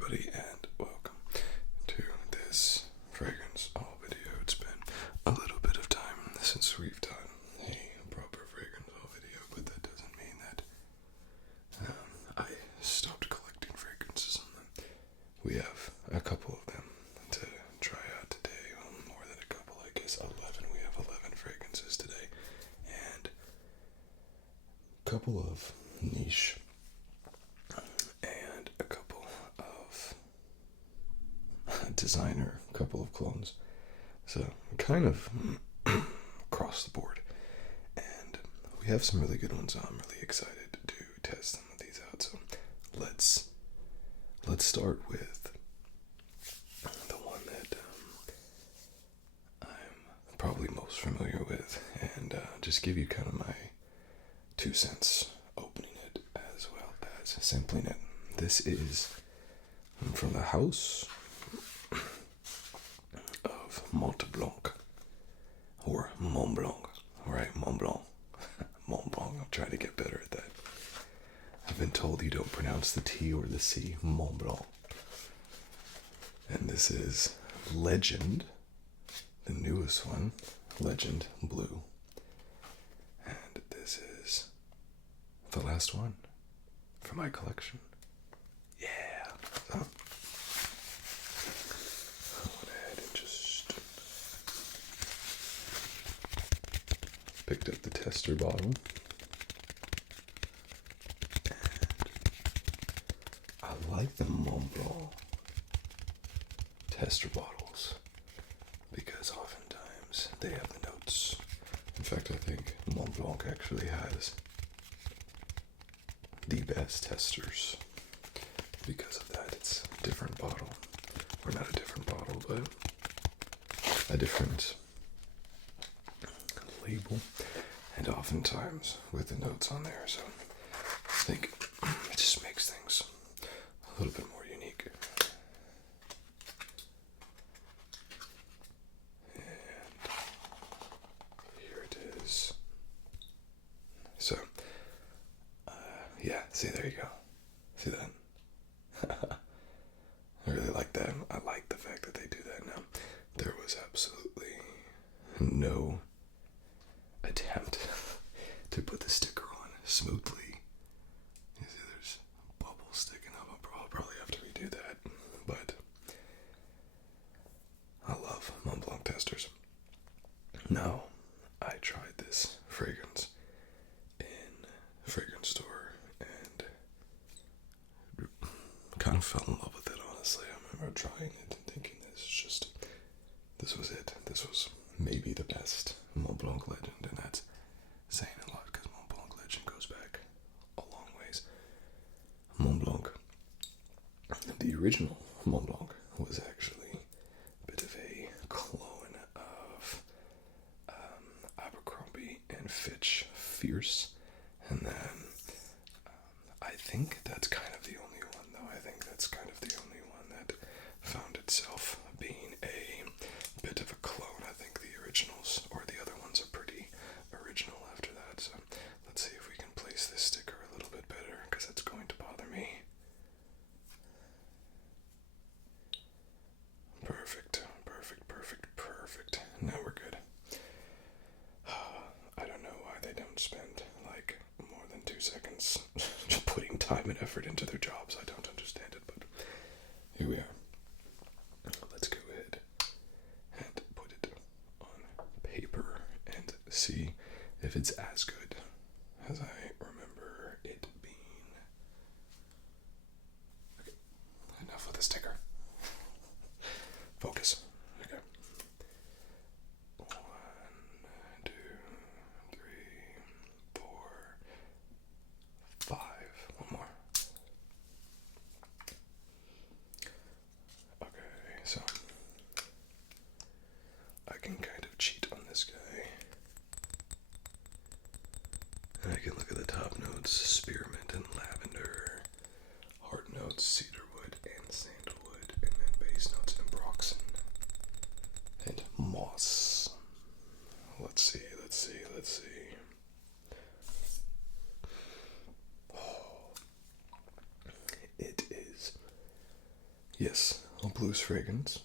everybody, and welcome to this fragrance haul video. It's been a little bit of time since we've done a proper fragrance haul video, but that doesn't mean that I stopped collecting fragrances. We have a couple of them to try out today. Well, more than a couple, I guess 11. We have 11 fragrances today, and a couple of niche and a couple of designer, a couple of clones. So kind of across the board. And we have some really good ones. I'm really excited to test some of these out. So let's start with the one that I'm probably most familiar with, and just give you kind of my 2 cents opening it as well as sampling it. This is from the house of Mont Blanc, or Mont Blanc, right? Mont Blanc. Mont Blanc. I'll try to get better at that. I've been told you don't pronounce the T or the C. Mont Blanc. And this is Legend, the newest one, Legend Blue. And this is the last one for my collection. Yeah. So, I went ahead and just picked up the tester bottle. And I like the Mont Blanc tester bottles because oftentimes they have the notes. In fact, I think Mont Blanc actually has the best testers. Because of that, it's a different bottle. Or not a different bottle, but a different label. And oftentimes with the notes on there. So I think it just makes things a little bit more unique. And here it is. So, yeah, see, there you go. See that? I really like that. I like the fact that they do that now. There was absolutely no attempt to put the sticker on smoothly. You see, there's bubbles sticking up. I'll probably have to redo that. But I love Mont Blanc testers. Now, I tried this fragrance in a fragrance store and kind of fell in love with it, honestly. I remember trying it and thinking this was it. This was maybe the best Mont Blanc Legend, and that's saying a lot because Mont Blanc Legend goes back a long ways. Mont Blanc, the original Mont Blanc, was actually a bit of a clone of Abercrombie and Fitch Fierce, and then I think that's kind of the only one, though. I think that's kind of the only one that found itself being a bit of a clone. I think the originals, or the other ones, are pretty original after that. So let's see if we can place this sticker a little bit better, because it's going to bother me. Perfect, perfect, perfect, perfect. Now we're good. I don't know why they don't spend like more than 2 seconds just putting time and effort into their jobs. I don't understand it, but here we are. Let's go ahead and put it on paper and see if it's as good as I remember it being. Okay, enough with the sticker. Focus. Okay. 1, 2, 3, 4, 5. One more. Okay, so I can kind of cheat on this guy. And I can look at the top notes: spearmint and lavender, heart notes, cedarwood and sandalwood, and then base notes: ambroxan and moss. Let's see. Oh, it is Yes, a blues fragrance.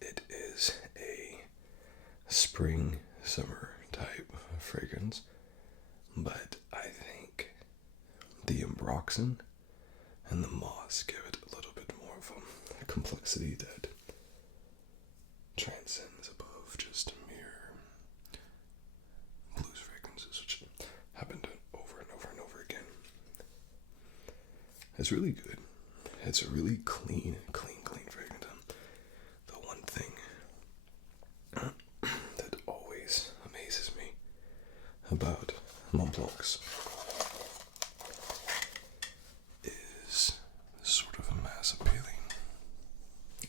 It is a spring, summer type of fragrance, but I think the ambroxan and the moss give it a little bit more of a complexity that transcends above just mere blues fragrances, which happen to over and over and over again. It's really good. It's a really clean fragrance. The one thing that always amazes me about Mont Blancs is sort of a mass appealing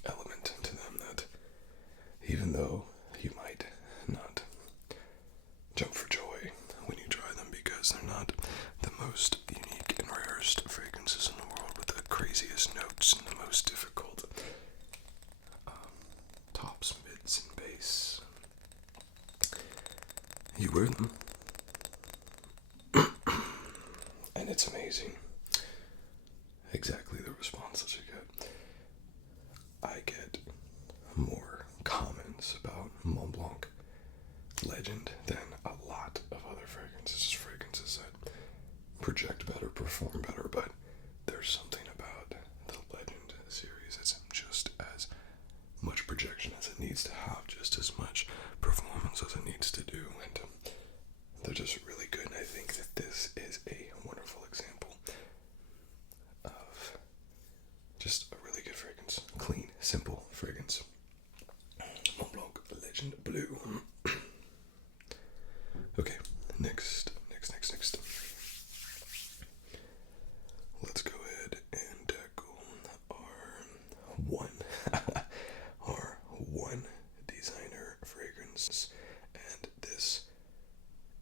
element to them that even though you might not jump for joy when you try them because they're not the most unique and rarest fragrances in the world with the craziest notes and the most difficult tops, mids, and bass, you wear them and it's amazing exactly the response that you get. I get more comments about Mont Blanc legend than a lot of other fragrances. Fragrances that project better, perform better, but there's something about the legend series that's just as much projection as it needs to have, just as much performance as it needs to do, and they're just really good. And I think that this is a wonderful example of just a really good fragrance, clean, simple fragrance. Mont Blanc Legend Blue. Okay, next. Let's go ahead and tackle our one designer fragrance, and this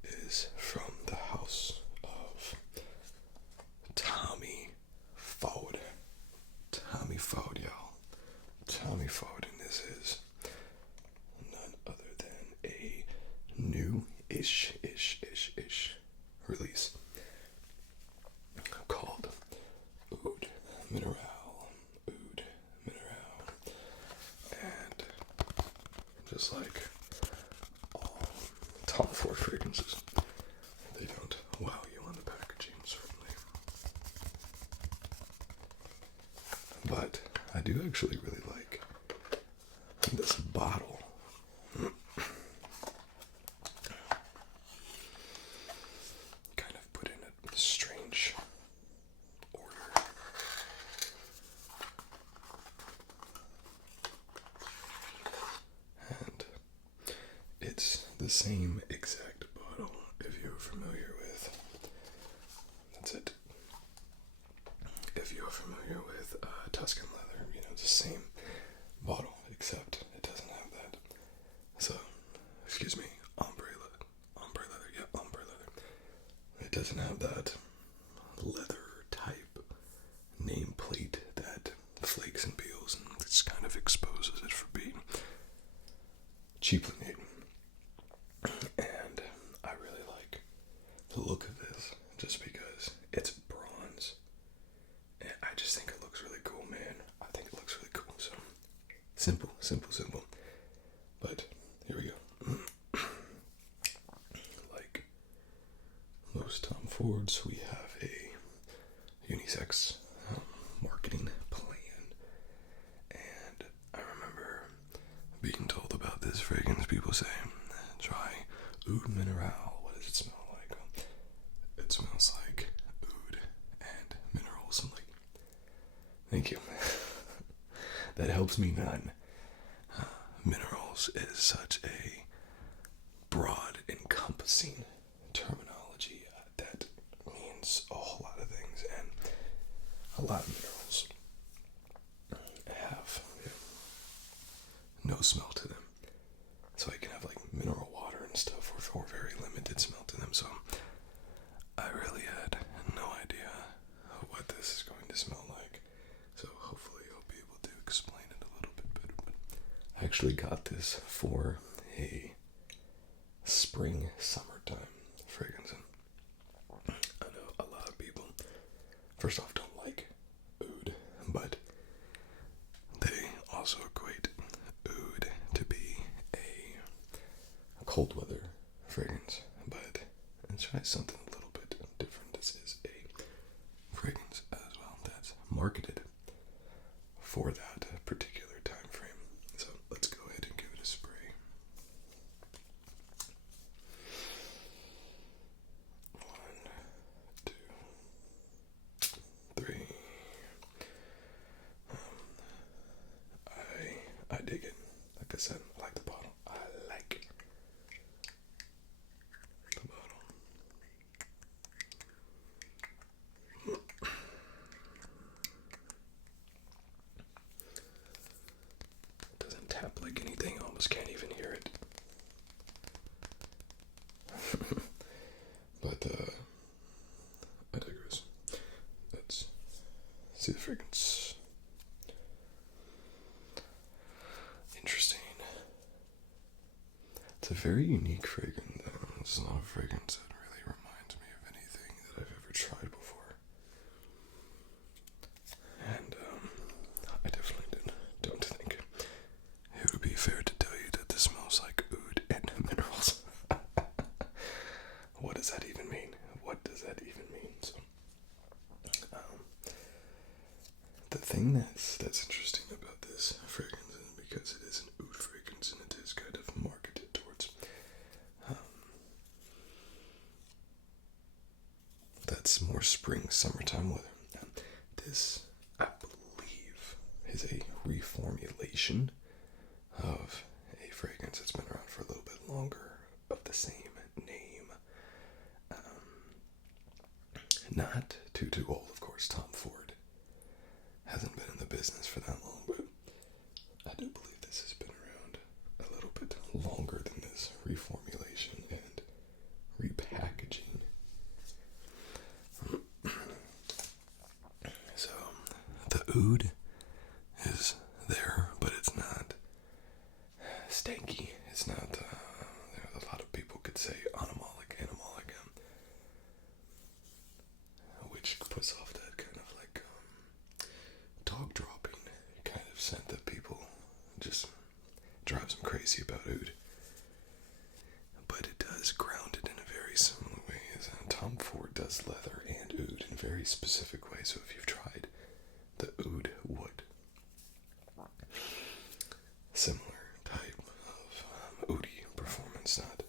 is from the house of Tommy Ford. Tommy Ford, and this is none other than a new-ish release called Oud Minerale. And just like all Tom Ford fragrances, they don't wow you on the packaging, certainly. But I do actually really like this bottle. Kind of put in a strange order. And it's the same exact bottle, if you're familiar with. That's it. If you're familiar with Tuscan leather, it's the same bottle, except it doesn't have that. So, excuse me, ombre leather. It doesn't have that leather type nameplate that flakes and peels, and this kind of exposes it for being cheaply made. And I really like the look of this, just because it's bronze. And I just think it looks really cool, man. I think it looks really cool. So, simple. But, here we go. Like most Tom Fords, we have a unisex marketing plan. And I remember being told about this fragrance. People say, try Oud Minerale. What does it smell like? It smells like oud and minerals. I'm like, thank you. That helps me none. Minerals is such a broad, encompassing terminology that means a whole lot of things, and a lot of minerals have no smell to them. So I can have like mineral water and stuff or very limited smell to them. So I really had no idea what this is going to smell like. So hopefully I'll be able to explain it a little bit better. But I actually got this for a spring, summertime fragrance. And I know a lot of people, first off, don't like oud, but for that particular time frame. So let's go ahead and give it a spray. 1, 2, 3. I dig it. Like I said, I like the bottle. I like the bottle. It doesn't tap like anything. I almost can't even hear it. But I digress. Let's see the fragrance. Interesting. It's a very unique fragrance. It's not a fragrance that really reminds me of anything that I've ever tried before. And I definitely don't think it would be fair to tell you that this smells like oud and minerals. What does that even mean? What does that even mean? So, the thing that's interesting about this fragrance is because it is an oud fragrance and it is kind of marketed towards that's more spring, summertime weather. This, I believe, is a reformulation of a fragrance that's been around for a little bit longer of the same name. Not too old, of course. Tom Ford hasn't been in the business for that long, but I do believe this has been around a little bit longer than this reformulation and repackaging. So, the oud is there, but it's not stanky. It's not, a lot of people could say animalic, which puts off that kind of like dog dropping kind of scent that people just drives them crazy about oud. But it does ground it in a very similar way as Tom Ford does leather and oud in a very specific way. So if you've tried the oud wood, similar type of oudy performance, not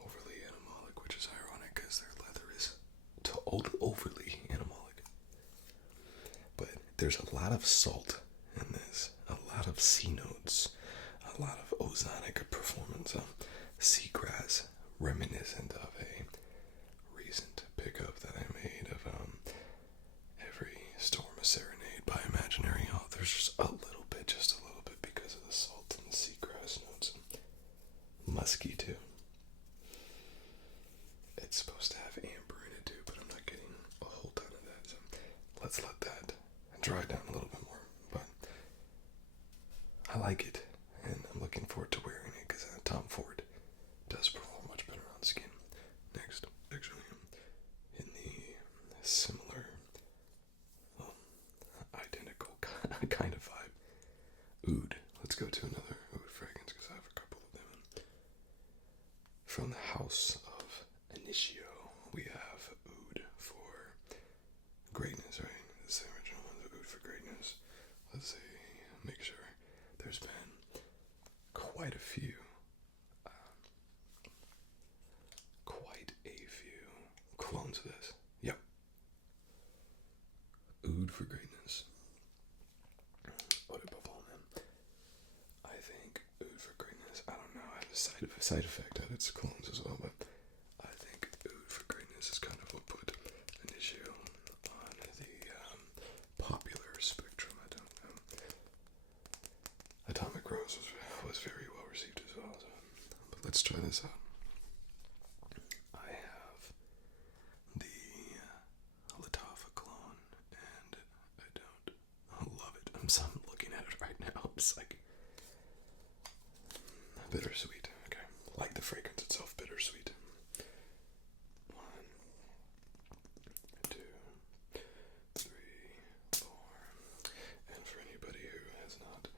overly animalic, which is ironic because their leather is overly animalic. But there's a lot of salt in this, a lot of C notes, a lot of ozonic performance, seagrass, reminiscent of a recent pickup that I made of Every Storm a Serenade by Imaginary Authors. Just a little bit because of the salt and the seagrass notes. Musky too. It's supposed to have amber in it too, but I'm not getting a whole ton of that, so let's let that dry down a little bit more. But I like it, and I'm looking forward to wearing it because Tom Ford does perform much better on skin. Next, actually, in the similar, identical kind of vibe, oud. Let's go to another oud fragrance because I have a couple of them. From the house of Initio, we have Oud For Greatness, right? This is the original one, the Oud For Greatness. Let's see, make sure. There's been quite a few clones of this. Yep. Oud For Greatness. What a performance. I think Oud For Greatness, I don't know, has a side effect at its clones as well, but I think Oud For Greatness is kind of what put Initio on the popular spectrum. I don't know. Atomic Rose was very well received as well, so. But let's try this out. I have the Latafa clone, and I don't love it. I'm looking at it right now. It's like bittersweet. Okay, like the fragrance itself, bittersweet. 1, 2, 3, 4. And for anybody who has not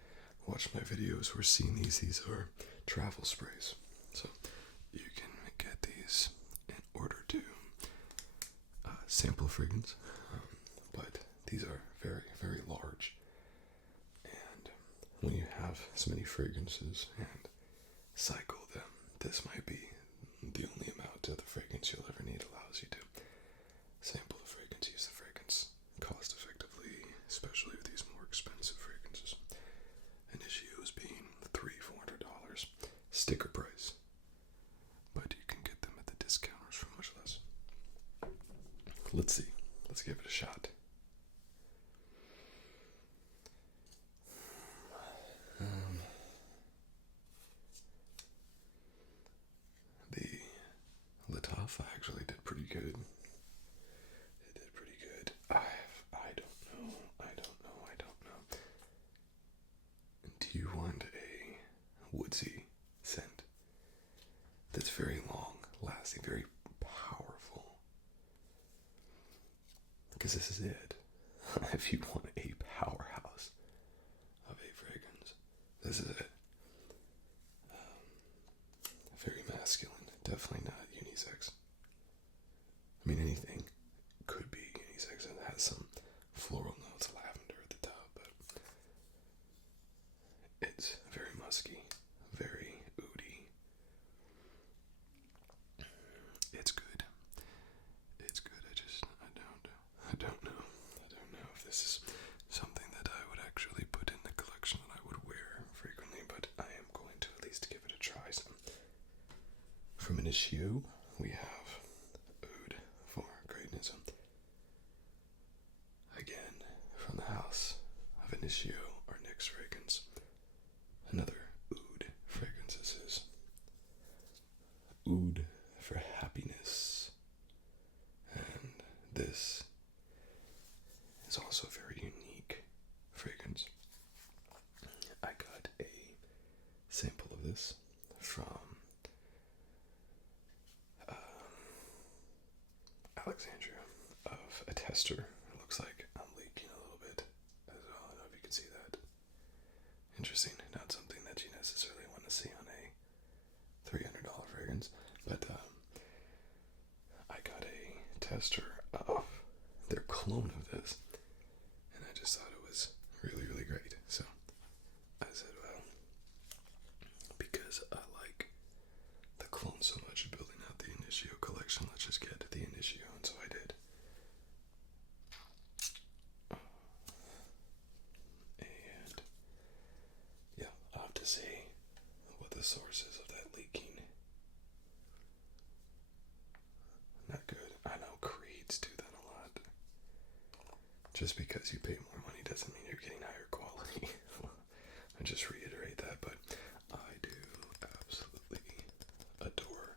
watched my videos or seen these are travel sprays. So you can get these in order to sample fragrance, but these are very, very large when you have so many fragrances and cycle them, this might be the only amount of the fragrance you'll ever need. Allows you to sample the fragrance, use the fragrance cost effectively, especially with these more expensive fragrances. Initios being $300-$400 sticker price, but you can get them at the discounters for much less. Let's see. Let's give it a shot. The Lataf actually did pretty good. It did pretty good. I don't know. Do you want a woodsy scent that's very long lasting, very powerful? Because this is it. If you want a powerhouse of a fragrance, this is it. Very masculine, definitely not unisex. I mean, anything could be unisex. It has some floral notes, lavender at the top, but it's very musky, very oody. It's good. It's good. I don't know if this is something that I would actually put in the collection that I would wear frequently, but I am going to at least give it a try. So, from Initio, we have Oud For Greatness. Again, from the house of Initio, our next fragrance. Another Oud fragrance. This is Oud For Happiness. And this is also a very unique fragrance. I got a sample of this from Alexandria of a tester. It looks like I'm leaking a little bit as well. I don't know if you can see that. Interesting. Not something that you necessarily want to see on a $300 fragrance, but I got a tester of their clone of this, and I just thought it was really, really great. So I said, well, because I like the clone so much, building out the Initio collection, let's just get the Initio, and so I did. And yeah, I'll have to see what the source is of that leaking. Not good. I know creeds do that a lot. Just because you pay more money doesn't mean you're getting higher quality. I just reiterate that, but I do absolutely adore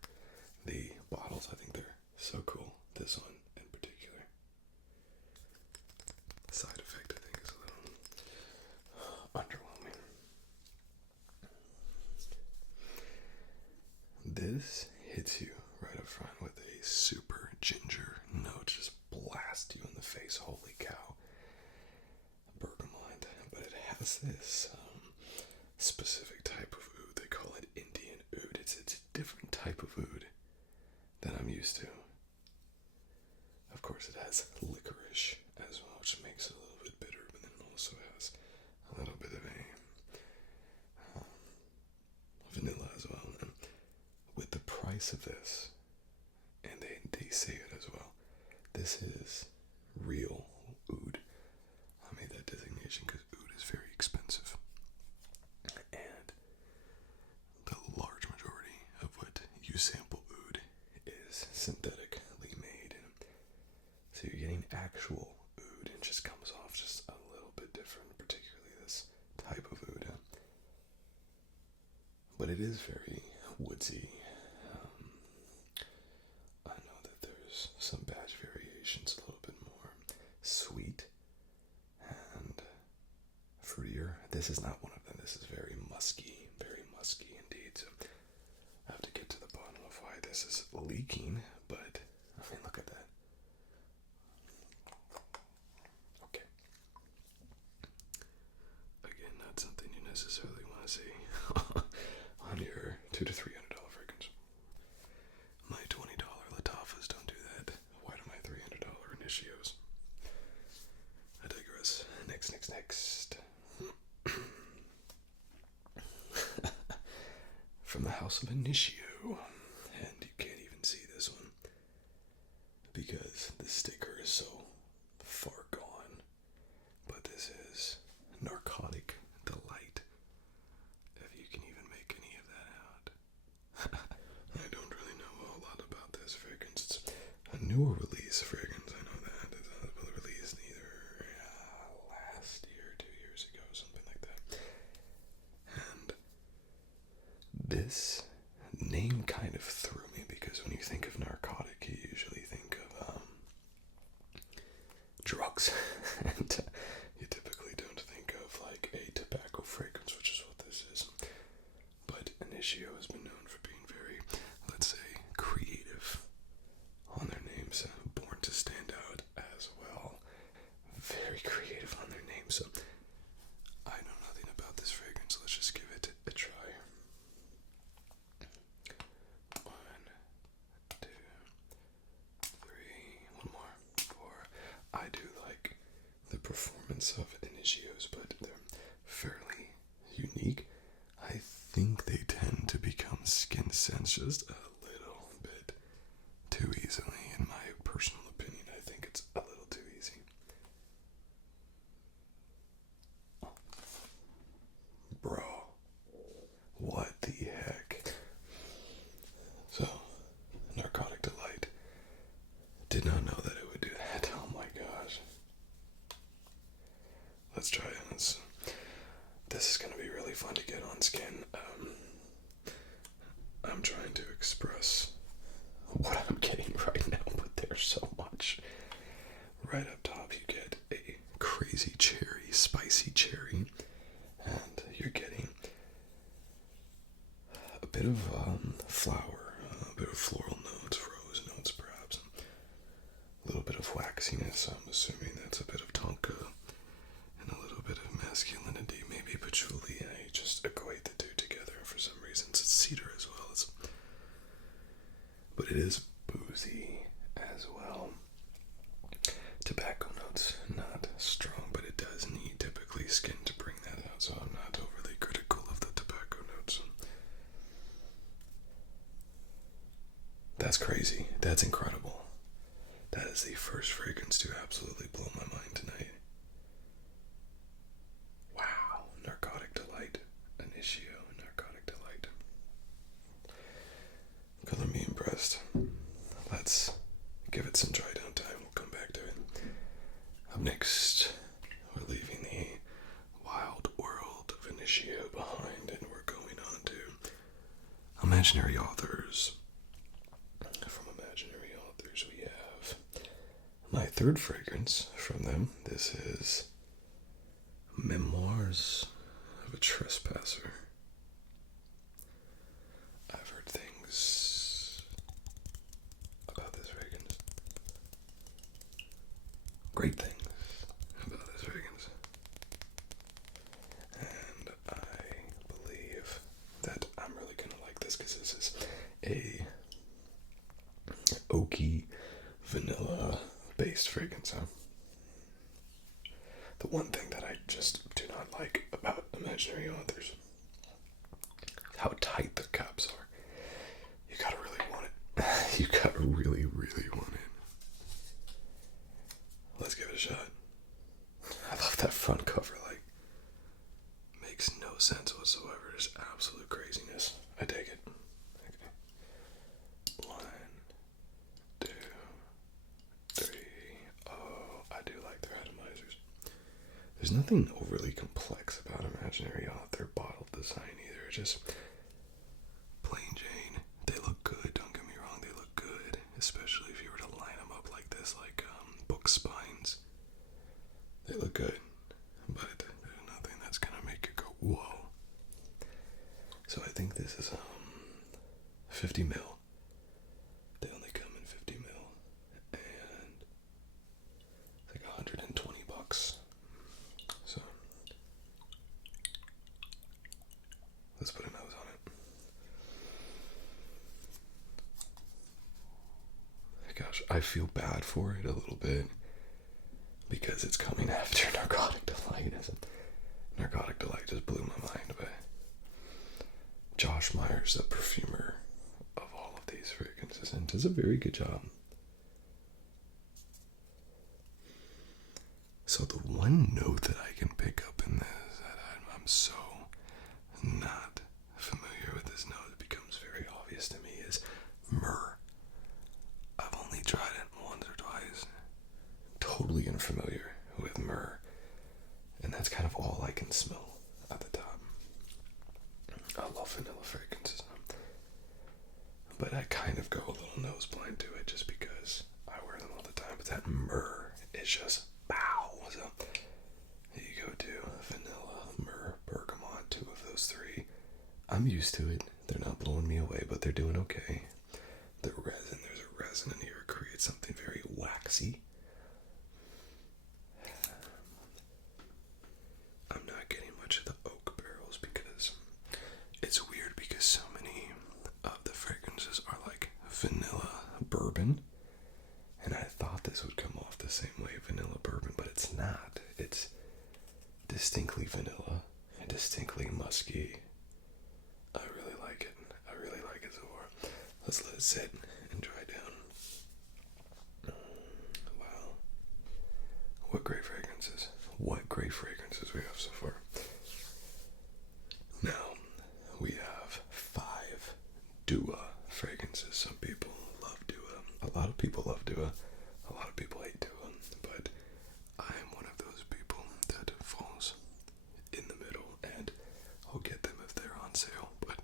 the bottles. I think they're so cool. This one in particular. The side effect, I think, is a little underwhelming. This hits you right up front with a super ginger note, just blast you in the face. Holy cow. Bergamot, but it has this specific type of oud. They call it Indian oud. It's a different type of oud than I'm used to. Of course, it has licorice as well, which makes it a little bit bitter, but then it also has a little bit of a vanilla as well. And with the price of this, and they say it as well, this is real oud. I made that designation because oud is very expensive, and the large majority of what you sample oud is synthetically made, and so you're getting actual oud. It just comes off just a little bit different, particularly this type of oud. But it is very woodsy. I know that there's some batch variations, a little bit more sweet and fruitier. This is not one of them. This is very musky indeed. So I have to get to the bottom of why this is leaking, but I mean, look at that. Okay. Again, not something you necessarily want to see on your $200 to $300 fragrance. My $20 Latafas don't do that. Why do my $300 Initios? I digress. Next. from the house of Initio. And you can't even see this one because the sticker is so far gone. But this is Narcotic Delight, if you can even make any of that out. I don't really know a whole lot about this fragrance. It's a newer release fragrance, I know that. It was released either last year, 2 years ago, something like that. And this name kind of threw me because when you think of narcotic, you usually think of drugs. And you typically don't think of like a tobacco fragrance, which is what this is. But Initio has been known for being very, let's say, creative on their names, born to stand out as well. Very creative on their names. So I know nothing about this fragrance. Let's just give it a try. 1, 2, 3, one more, 4. I do like the performance of Initios, but they're fairly unique. I think they tend to become skin scents just a little bit too easily, in my personal opinion. I think it's a little too easy. Bro, what the heck? So, Narcotic Delight. Did not know that it would do that. Oh my gosh. Let's try it. This is going to be really fun to get on skin. I'm trying to express what I'm getting right now, but there's so much. Right up top, you get a crazy cherry, spicy cherry, and you're getting a bit of flower, a bit of floral notes, rose notes perhaps, a little bit of waxiness. I'm assuming that's a bit of tonka, and a little bit of masculinity, maybe patchouli. I just equate the two together for some reason. It's cedar as well. But it is boozy as well. Tobacco notes, not strong, but it does need typically skin to bring that out, so I'm not overly critical of the tobacco notes. That's crazy. That's incredible. That is the first fragrance to absolutely blow my mind tonight. Wow. Narcotic Delight. Initio. Narcotic Delight. Color me impressed. Let's give it some dry down time. We'll come back to it. Up next, we're leaving the wild world of Initio behind, and we're going on to imaginary authors. From imaginary authors, we have my third fragrance from them. This is Memoirs of a Trespasser. I've heard things about this fragrance. Great things about this fragrance. And I believe that I'm really going to like this because this is a oaky, vanilla based fragrance. The one thing that I just do not like about imaginary authors, how tight the caps are. You gotta really want it. You gotta really, really want it. Let's give it a shot. I love that front cover, like, makes no sense whatsoever. Just absolute craziness. I dig it. Okay. 1, 2, 3. Oh, I do like their atomizers. There's nothing overly complex about imaginary author bottle design either. It's just plain Jane. They look good, don't get me wrong, they look good. Especially if you were to line them up like this, like book spines. They look good. But there's nothing that's gonna make you go, whoa. So I think this is 50 mil. They only come in 50 mil. And it's like $120. So let's put a nose on it. Gosh, I feel bad for it a little bit because it's coming after Narcotic Delight. Narcotic Delight just blew my mind, but Josh Meyer Memoirs, the perfumer of all of these fragrances, and does a very good job. So the one note that I can pick up in this, that I'm so not familiar with this note, it becomes very obvious to me, is myrrh. I've only tried it once or twice. Totally unfamiliar with myrrh. And that's kind of all I can smell at the top. I love vanilla fragrances. But I kind of go a little nose blind to it just because I wear them all the time. But that myrrh is just pow. So there you go, too. Vanilla, myrrh, bergamot, 2 of those 3. I'm used to it. They're not blowing me away, but they're doing okay. The resin, there's a resin in here. It creates something very waxy. I'm not getting much of the oak barrels because it's weird because so many of the fragrances are like vanilla bourbon. And I thought this would come off the same way, vanilla bourbon, but it's not. It's distinctly vanilla and distinctly musky. I really like it. I really like it so far. Let's let it sit and dry down. Wow. What great fragrances. What great fragrances we have so far. Now, we have 5 Dua fragrances. Some people love Dua. A lot of people love Dua. A lot of people hate Dua. But I am one of those people that falls in the middle, and I'll get them if they're on sale. But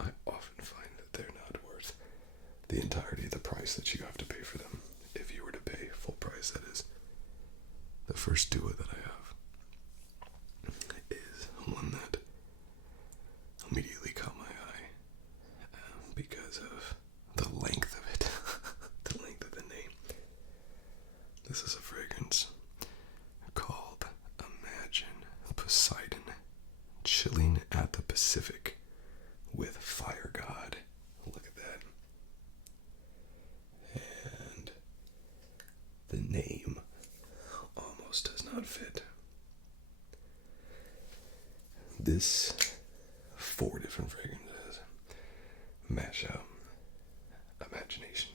I often find that they're not worth the entirety of the price that you have to pay for them. If you were to pay full price, that is. The first Dua that I have is one that immediately caught my eye because of the length of it, the length of the name. This is a fragrance called Imagine Poseidon, chilling at the Pacific with Fire God. Look at that. And the name almost does not fit. This 4 different fragrances mash up Imagination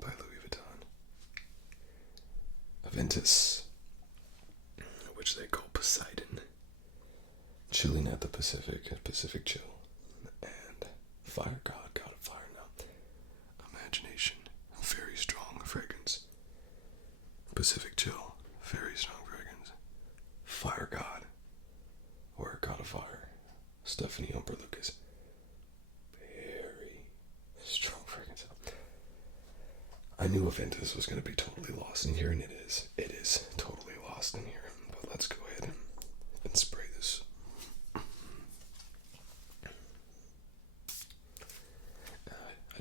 by Louis Vuitton, Aventus, which they call Poseidon, chilling at the Pacific, Pacific chill, and Fire God, God of Fire now. Imagination, very strong fragrance. Pacific chill, very strong fragrance. Fire God, or God of Fire, Stephanie Umber Lucas, very strong fragrance. I knew Aventus was going to be totally lost in here, and it is. It is totally lost in here. But let's go ahead and spray this. I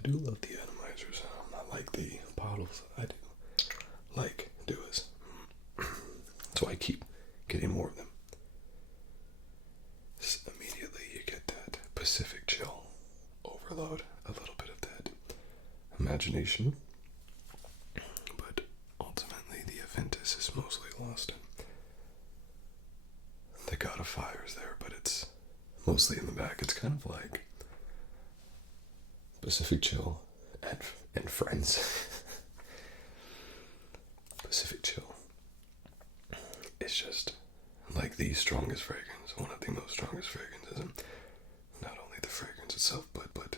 do love the atomizers. I like the bottles. I do like Duas. So I keep getting more of them. So immediately you get that Pacific chill overload, a little bit of that imagination, but ultimately the Aventus is mostly lost. The God of Fire is there, but it's mostly in the back. It's kind of like Pacific chill and Friends. Pacific chill is just like the strongest fragrance, one of the most strongest fragrances, and not only the fragrance itself, but the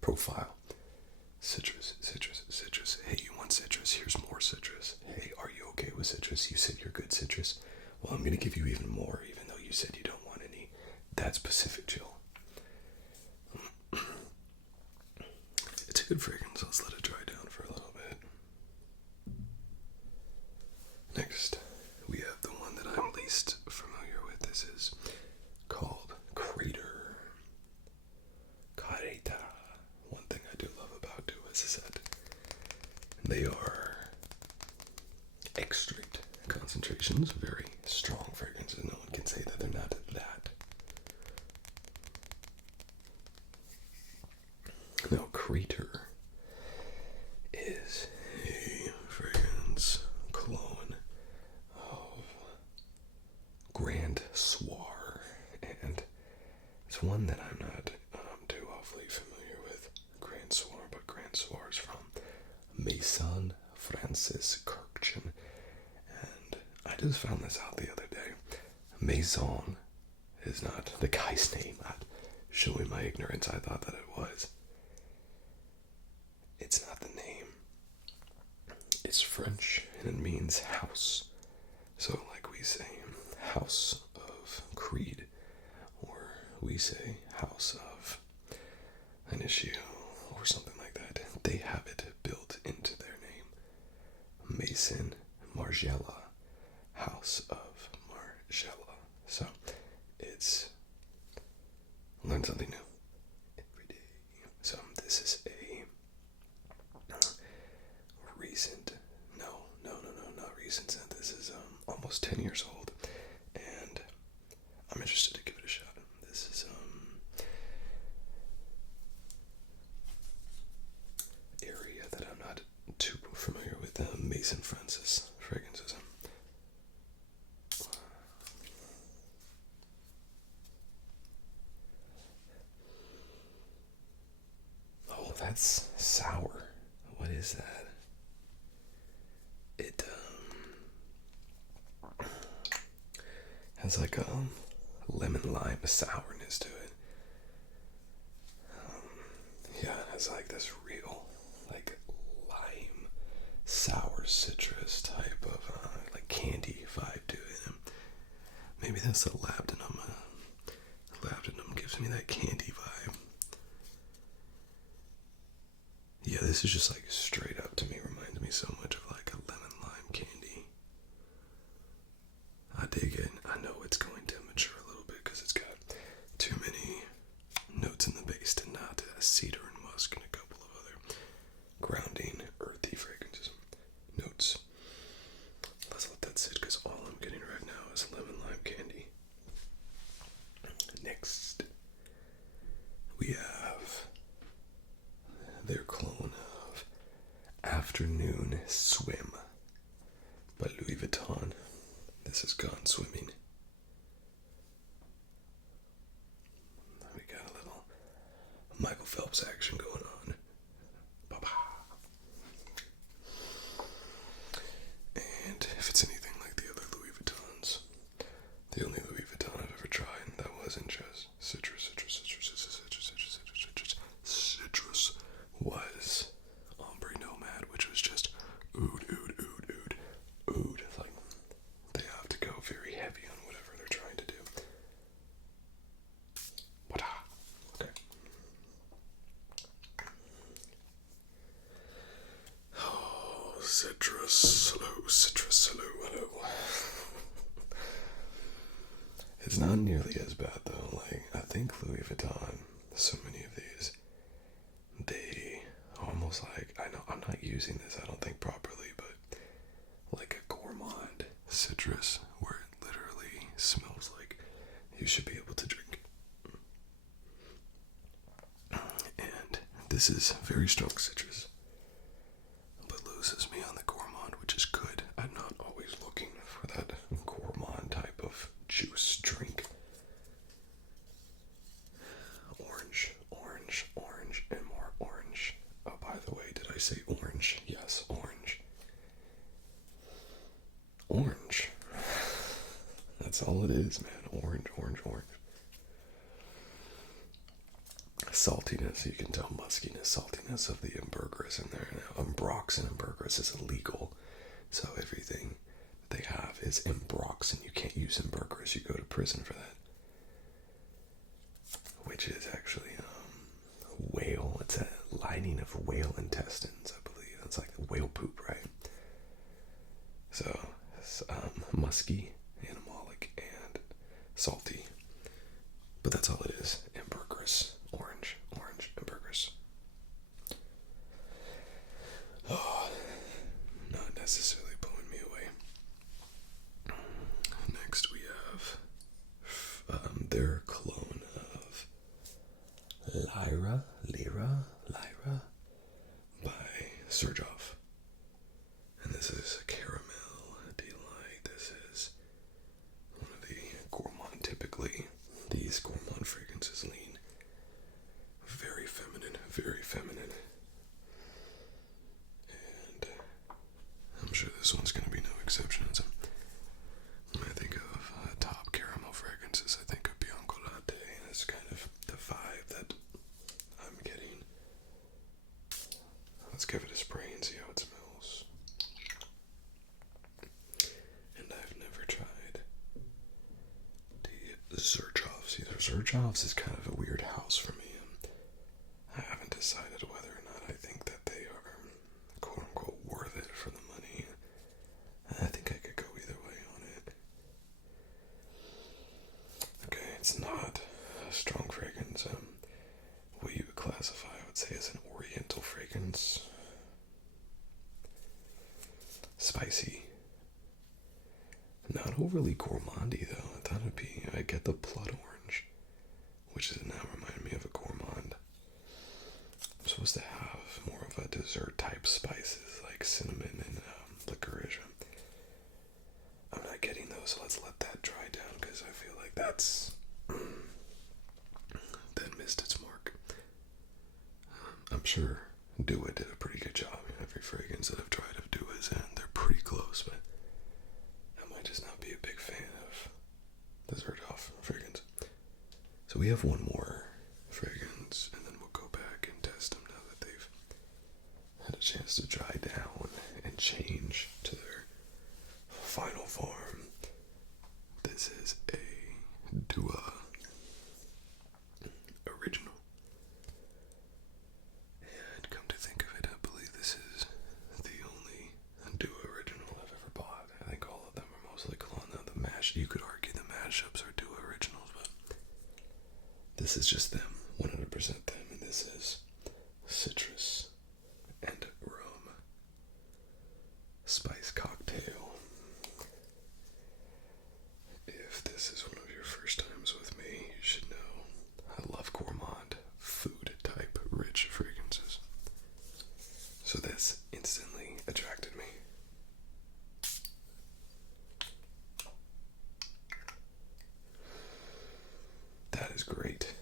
profile. Citrus, citrus, citrus. Hey, you want citrus? Here's more citrus. Hey, are you okay with citrus? You said you're good citrus. Well, I'm going to give you even more, even though you said you don't want any. That's Pacific chill. It's a good fragrance. Let's let it dry down for a little bit. Next, we have the one that I'm least familiar with. This is called Crater. Careta. One thing I do love about Duas is that they are extract concentrations, very strong fragrances. No one can say that they're not that. Now, Crater is a fragrance cologne of Grand Soir, and it's one that I'm not too awfully Maison Francis Kirkchen. And I just found this out the other day. Maison is not the guy's name. Showing my ignorance, I thought that it was. It's not the name. It's French, and it means house. So, like we say, House of Creed, or we say House of Initio, or something like that. They have it built into their name. Maison Margiela, House of Margiela. So, it's learn something new every day. So, this is a recent, not recent. This is almost 10 years old, and I'm interested to give it a shot. This is area that I'm not too familiar with. Maison Francis fragrances. Oh, that's sour. What is that? It has like a lemon lime sourness to it. Yeah, it has like this real like lime sour citrus type of like candy vibe to it. Maybe that's the labdanum. Labdanum gives me that candy vibe. Yeah, this is just like straight up to me. Reminds me so much of like a lemon lime candy. I dig it. I know it's going to mature a little bit because it's got too many notes in the base to not cedar and musk and a couple of other grounding, earthy fragrances. Notes. Let's let that sit because all I'm getting right now is lemon lime candy. Next, we have their clone of Afternoon Swim by Louis Vuitton. This is Gone Swimming. We got a little Michael Phelps action going on. Ba-ba. And if it's anything like the other Louis Vuittons, the only Louis Vuitton I've ever tried that wasn't just citrus was Ombre Nomad, which was just oud. It's like they have to go very heavy on whatever they're trying to do. Okay. Oh, citrus, hello. It's not nearly as bad though. Like, I think Louis Vuitton, so many of these, they almost like, I know I'm not using this, I don't think properly, but like a gourmand citrus where it literally smells like you should be able to drink. And this is very strong citrus, but loses me on the gourmand, which is good. I'm not always looking for that gourmand type of juice drink. Orange, and more orange. Oh, by the way, did I say orange? Yes, orange. Orange. That's all it is, man. Orange. Saltiness, you can tell muskiness, saltiness of the ambergris in there. Now, ambroxan ambergris is illegal, so everything they have is ambroxan. You can't use ambergris. You go to prison for that. Which is actually whale. It's a lining of whale intestines, I believe. That's like whale poop, right? So it's musky, animalic, and salty. But that's all it is. Ambergris. Orange, ambergris. Oh, not necessarily blowing me away. Next we have their clone of Lyra by Serjoff. And this is a caramel delight. This is one of the gourmand. Typically, these gourmand fragrances lean very feminine. Xerjoffs. Either Xerjoffs is kind of a weird house for me, and I haven't decided whether or not I think that they are quote unquote worth it for the money. I think I could go either way on it. Okay, it's not a strong fragrance. What you would classify, I would say, as an oriental fragrance. Spicy. Not overly gourmandy though. I thought it'd be, I get the blood orange, which is now reminding me of a gourmand. I'm supposed to have more of a dessert type spices like cinnamon and licorice. I'm not getting those, so let's let that dry down because I feel like that missed its mark. I'm sure Dua did a pretty good job. Every fragrance that I've tried of Dua's, and they're pretty close, but I might just not be a big fan of the Xerjoff fragrance. So we have one more fragrance, and then we'll go back and test them now that they've had a chance to dry down and change to their final form. This is a Dua original. And come to think of it, I believe this is the only Dua original I've ever bought. I think all of them are mostly Cologne. Now the mash, you could argue the mashups are Dua originals, but this is just them, 100% them, and this is citrus and rum spice cocktail. If this is one of your first times with me, you should know I love gourmand, food type, rich fragrances. So this instantly attracted me. That is great.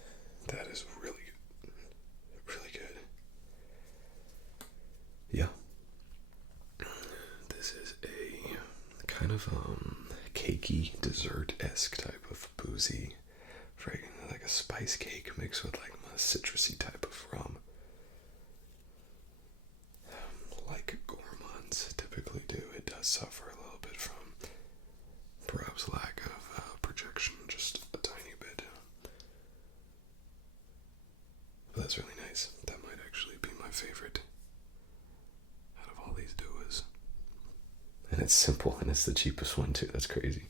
That is really, really good. Yeah. This is a kind of cakey, dessert-esque type of boozy fragrance, like a spice cake mixed with like a citrusy type of rum. Like gourmands typically do, it does suffer a little bit from perhaps lack of projection, just a tiny bit. But that's really nice. That might actually be my favorite out of all these Duas. And it's simple, and it's the cheapest one too. That's crazy.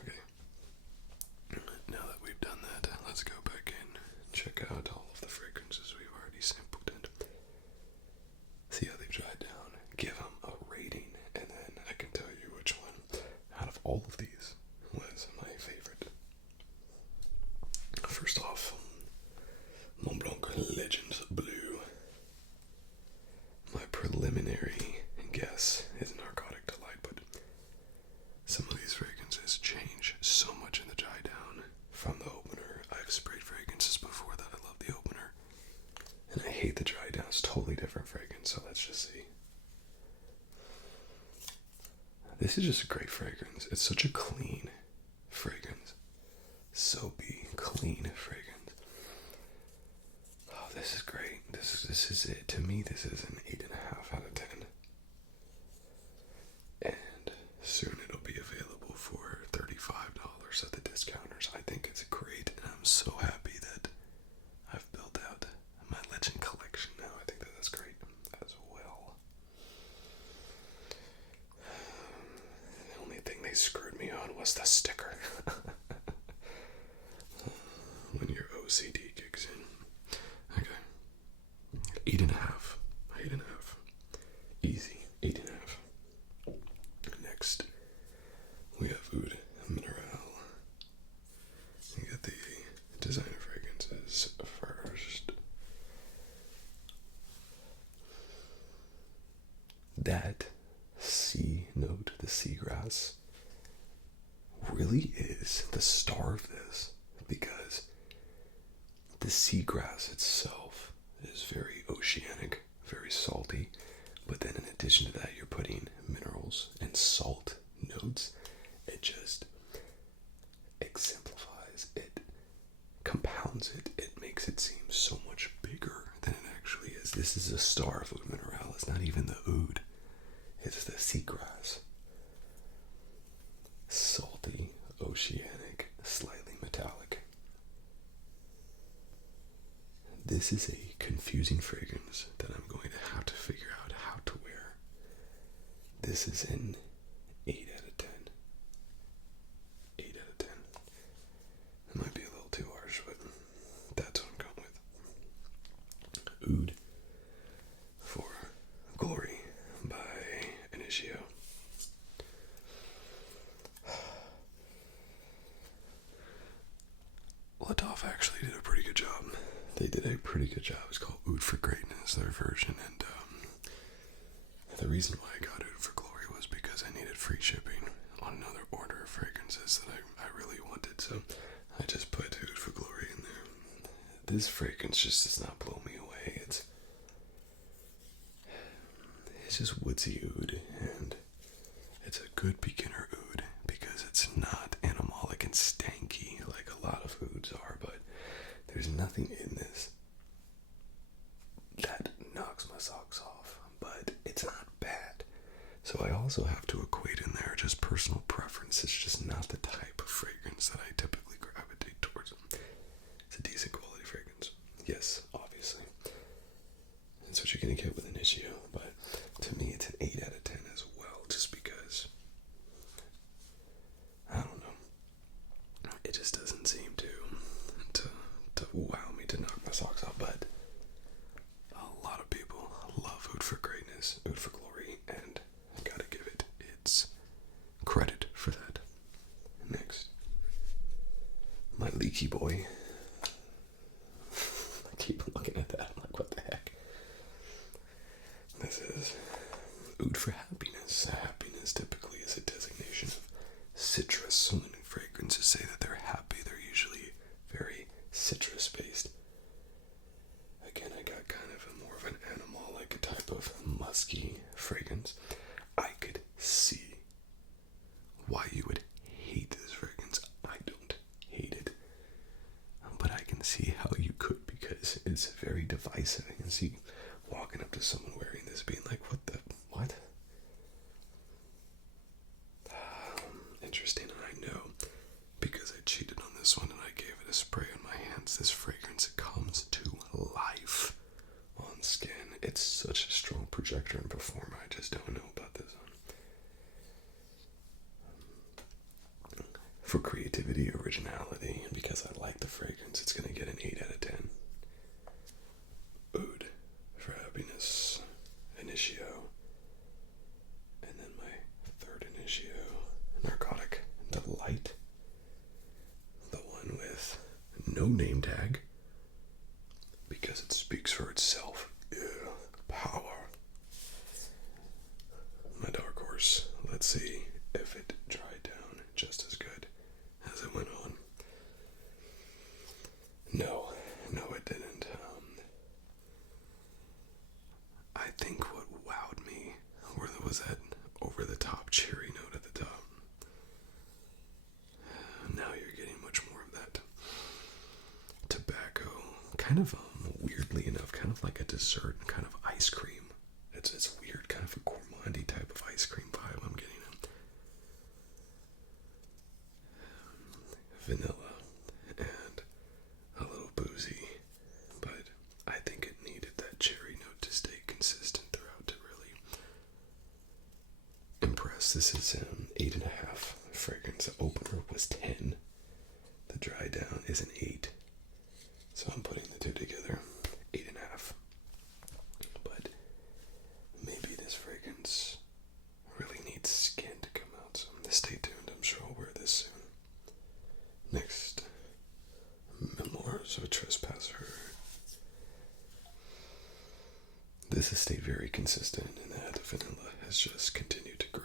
Okay. Now that we've done that, let's go back in, check out all of the fragrances we've already sampled and see how they've dried down, give them a rating, and then I can tell you which one out of all of these was my favorite. First off, Mont Blanc Legends Blue. My preliminary guess is Narcotic Delight, but some of these fragrances change so much in the dry down from the opener. I've sprayed fragrances before that I love the opener, and I hate the dry down. It's totally different fragrance, so let's just see. This is just a great fragrance. It's such a clean fragrance. Soapy, clean fragrance. Oh, this is great. This is it. To me, this is an 8.5 out of 10. And soon it'll be available for $35 at the discounters. I think it's great, and I'm so happy that I've built out my Legend collection now. I think that that's great as well. The only thing they screwed me on was the sticker. When your OCD kicks in. Okay. 8.5. 8.5. Easy. 8.5. Next, we have Oud Minerale. You get the designer fragrances first. That sea note, the seagrass, really is the star of this, because the seagrass itself is very oceanic, very salty, but then in addition to that, you're putting minerals and salt notes. It just exemplifies it, compounds it, it makes it seem so much bigger than it actually is. This is the star of Oud Minerale. It's not even the oud, it's the seagrass. Salty, oceanic, this is a confusing fragrance that I'm going to have to figure out how to wear. This is an 8 out of 10. 8 out of 10. It might be a little too harsh, but that's what I'm going with. Oud For Glory by Initio. Latoff actually did a pretty good job. They did a pretty good job. It's called Oud For Greatness, their version, and the reason why I got Oud For Glory was because I needed free shipping on another order of fragrances that I really wanted, so I just put Oud For Glory in there. This fragrance just does not blow me away. It's just woodsy oud, and it's a good beginner oud because it's not animalic and stanky like a lot of ouds are, but there's nothing in this that knocks my socks off, but it's not bad. So I also have to equate in there just personal preference. It's just not the type of fragrance that I typically gravitate towards. It's a decent quality fragrance. Yes, obviously. That's what you're going to get with Initio, but to me it's an 8 out of 10 as well, just because, I don't know, it just doesn't seem to wow me, to knock my socks off, but a lot of people love Oud For Greatness, Oud For Glory, and I gotta give it its credit for that. Next, my leaky boy. I keep looking at that, I'm like, what the heck? This is Oud For Happiness. Happiness typically is a designation of citrus. When fragrances say that they're happy, they're usually very citrus based. Again, I got kind of more of an animal-like type of musky fragrance. I could see why you would hate this fragrance. I don't hate it, but I can see how you could, because it's very divisive. I can see walking up to someone wearing this being like, what? Interesting, and I know, because I cheated on this one and I gave it a spray on my hands, this fragrance comes to life on skin. It's such a strong projector and performer. I just don't know about this one. For creativity, originality, and because I like the fragrance, it's going to get an 8 out of 10. Oud For Happiness, Initio, and then my third Initio, Narcotic, Delight, the one with no name tag, because it speaks for itself. Ew, power. My dark horse. Let's see if it dried down just as good as it went on. No, it didn't. I think what wowed me was that over-the-top cherry note at the top. Now you're getting much more of that tobacco, kind of weirdly enough, kind of like a dessert, kind of ice cream. It's weird, kind of a gourmandy type of ice cream vibe I'm getting. Vanilla and a little boozy, but I think it needed that cherry note to stay consistent throughout to really impress. This is 8.5 fragrance. The opener was 10. The dry down is an 8. So I'm putting the two together, 8.5. But maybe this fragrance really needs skin to come out, so stay tuned. I'm sure I'll wear this soon. Next, Memoirs of a Trespasser. This has stayed very consistent in that the vanilla has just continued to grow,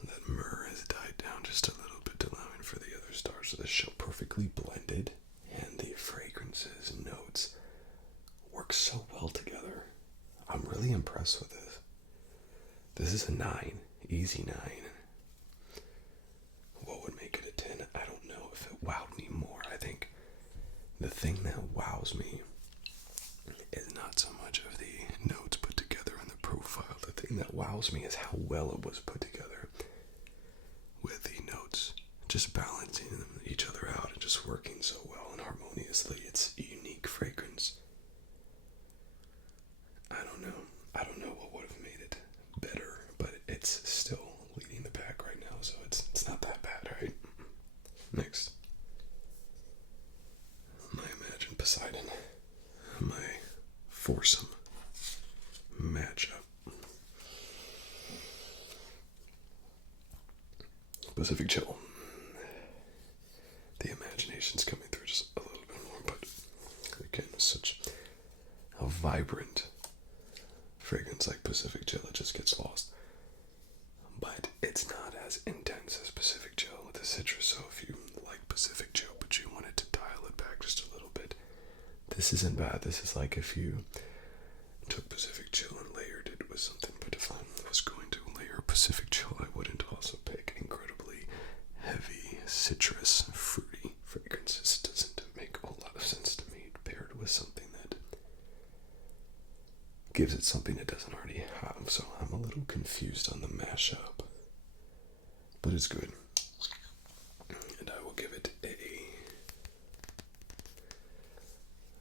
and that myrrh has died down just a little bit, allowing for the other stars of the show perfectly blended, and the fragrances and notes work so well together. I'm really impressed with this. This is a 9, easy 9. What would make it a 10? I don't know. If it wowed me more, I think the thing that wows me is not so much of the notes put together in the profile. The thing that wows me is how well it was put together with the notes, just balancing each other out and just working so well and harmoniously. It's a unique fragrance. Next, my imagined Poseidon, my foursome matchup. Pacific Chill. The imagination's coming through just a little bit more, but again, with such a vibrant fragrance like Pacific Chill, it just gets lost. But it's not as intense as Pacific Chill with the citrus, so if you like Pacific Chill but you wanted to dial it back just a little bit, this isn't bad. This is like if you took Pacific Chill and layered it with something, but if I was going to layer Pacific Chill, I wouldn't also pick incredibly heavy, citrus, fruity fragrances. It doesn't make a whole lot of sense to me paired with something that gives it something it doesn't already have, so I'm a little confused on the mashup, but it's good, and I will give it a,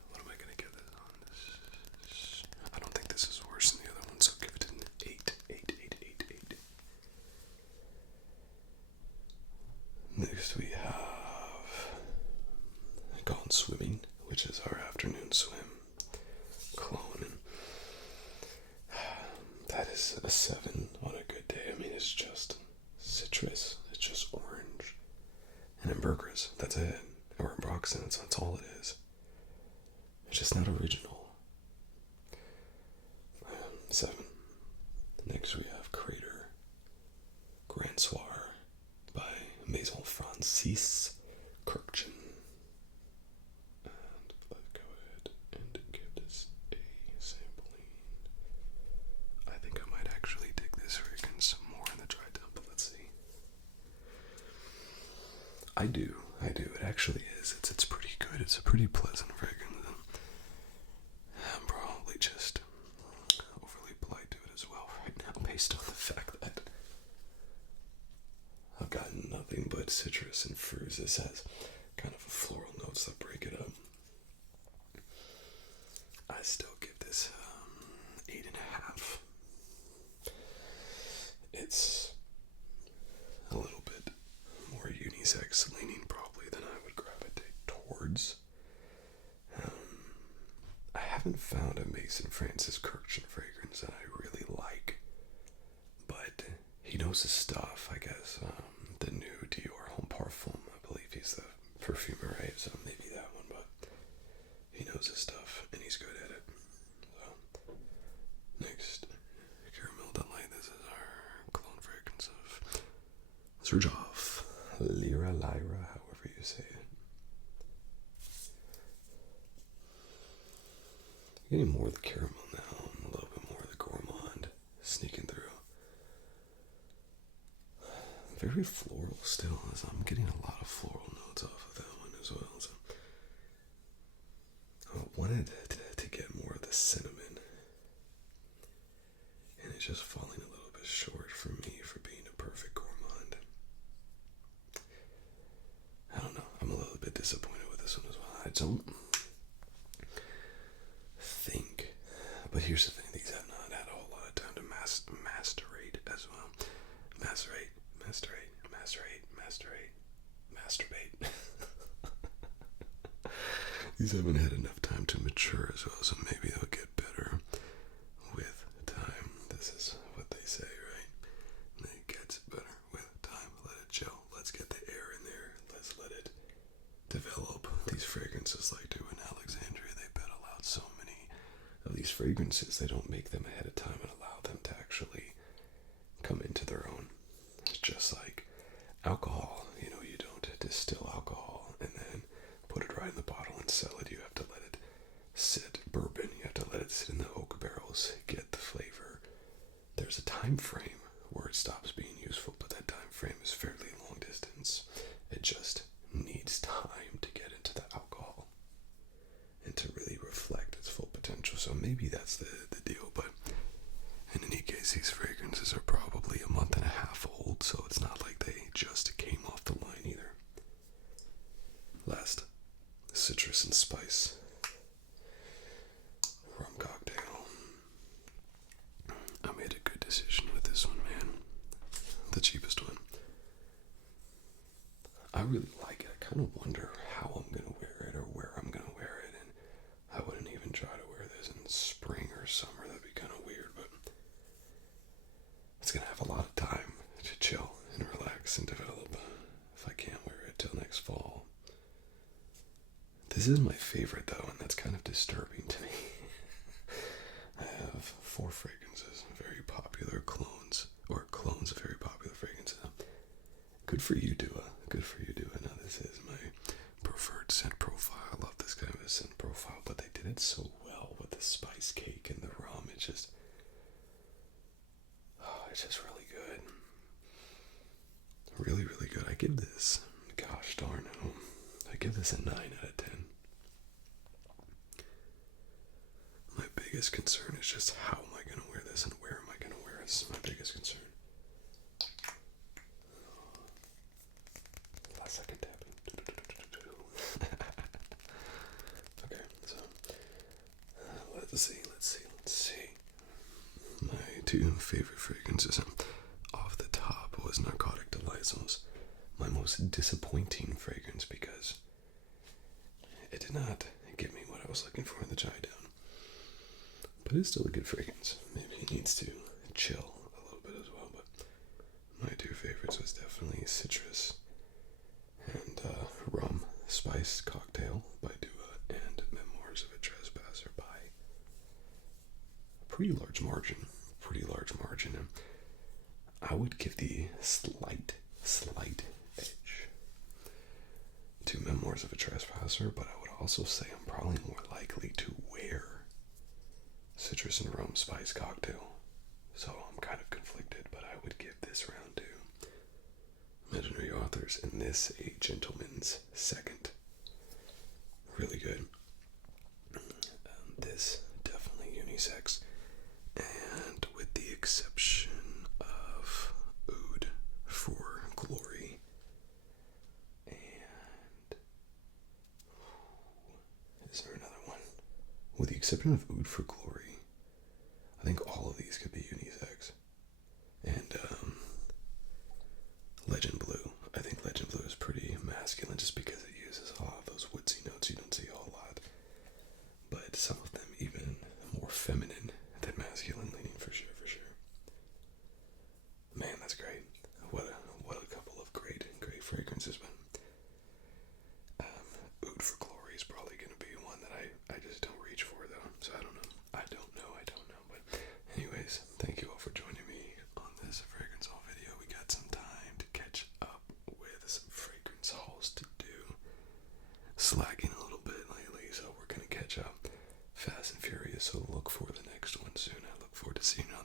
what am I going to give this on? I don't think this is worse than the other one, so I'll give it an 8. Next we have Gone Swimming, which is our afternoon swim, Cologne. That is a 7 on a good day. I mean, it's just citrus. It's just orange. And in burgers, that's it. Or in Broxton's, that's all it is. It's just not original. 7. Next we have Crater Grand Soir by Maison Francis Kirchen. And let's go ahead and give this a sampling. I think I might actually dig this fragrance more in the dry dump, but let's see. I do. It actually is. It's pretty good. It's a pretty pleasant fragrance. I'm probably just overly polite to it as well right now, based on the fact that I've gotten nothing but citrus and fruits. This has kind of a floral notes that break it up. I still give this 8.5. It's a little bit more unisex leaning probably than I would gravitate towards. I haven't found a Mason Francis Kirchen fragrance that I really like, but he knows his stuff, I guess. The new Dior Homme Parfum, I believe he's the perfumer, right? So maybe that one, but he knows his stuff and he's good at it. So, next, Caramel Delight. This is our cologne fragrance of Surjov, Lyra, however you say it. Getting more of the caramel now, and a little bit more of the gourmand sneaking through. Very floral still, as I'm getting a lot of floral notes off of that one as well. So I wanted to get more of the cinnamon, and it's just falling a little bit short for me for being a perfect gourmand. I don't know, I'm a little bit disappointed with this one as well. I don't think, but here's the thing, these have not had a whole lot of time to macerate as well. Macerate. These haven't had enough time to mature as well, so maybe they'll get better with time. This is what they say, right? It gets better with time. Let it chill. Let's get the air in there. Let's let it develop. These fragrances like do in Alexandria, they peddle out so many of these fragrances. They don't make them ahead of time and allow them to actually come into their own. It's just like alcohol. You know, you don't distill alcohol and then put it right in the bottle and sell it. You have to let it sit. Bourbon, you have to let it sit in the oak barrels, get the flavor. There's a time frame where it stops being useful, but that time frame is fairly long distance. It just needs time to get into the alcohol and to really reflect its full potential. So maybe that's the deal, but in any case, these fragrances are probably a month and a half old, so it's not like they just came off the line either. Last, citrus and spice rum cocktail. I made a good decision with this one, man. The cheapest one. I really like it. next fall. This is my favorite though, and that's kind of disturbing to me. I have 4 fragrances, very popular clones, or clones of very popular fragrances. Good for you, Dua. Good for you, Dua. Now this is my preferred scent profile. I love this kind of a scent profile, but they did it so well with the spice cake and the rum. It's just really good. Really, really good. I give this, gosh darn it, I give this a 9 out of 10. My biggest concern is just how am I going to wear this and where am I going to wear it? This is my biggest concern. Last second tapping. Okay, so let's see. My 2 favorite fragrances off the top was Narcotic Delisos, my most disappointing fragrance because it did not give me what I was looking for in the chai down. But it's still a good fragrance. Maybe it needs to chill a little bit as well, but my 2 favorites was definitely Citrus and Rum Spice Cocktail by Dua and Memoirs of a Trespasser by a pretty large margin. And I would give the slight edge to Memoirs of a Trespasser, but I would also say I'm probably more likely to wear Citrus and Rum Spice Cocktail. So I'm kind of conflicted, but I would give this round to Imaginary Authors, and this a gentleman's second. Really good. This definitely unisex, and with the exception of Oud For Glory, and is there another one? With the exception of Oud For Glory, I think all of these could be unisex. And Legend Blue. I think Legend Blue is pretty masculine just because it uses a lot of those woodsy notes you don't see a whole lot. But some of them even more feminine than masculine leaning for sure. Man, that's great. What a couple of great fragrances. But Oud For Glory is probably going to be one that I just don't reach for though. So I don't know. But anyways, thank you all for joining me on this fragrance haul video. We got some time to catch up with some fragrance hauls to do. Slacking a little bit lately, so we're going to catch up fast and furious. So look for the next one soon. I look forward to seeing you on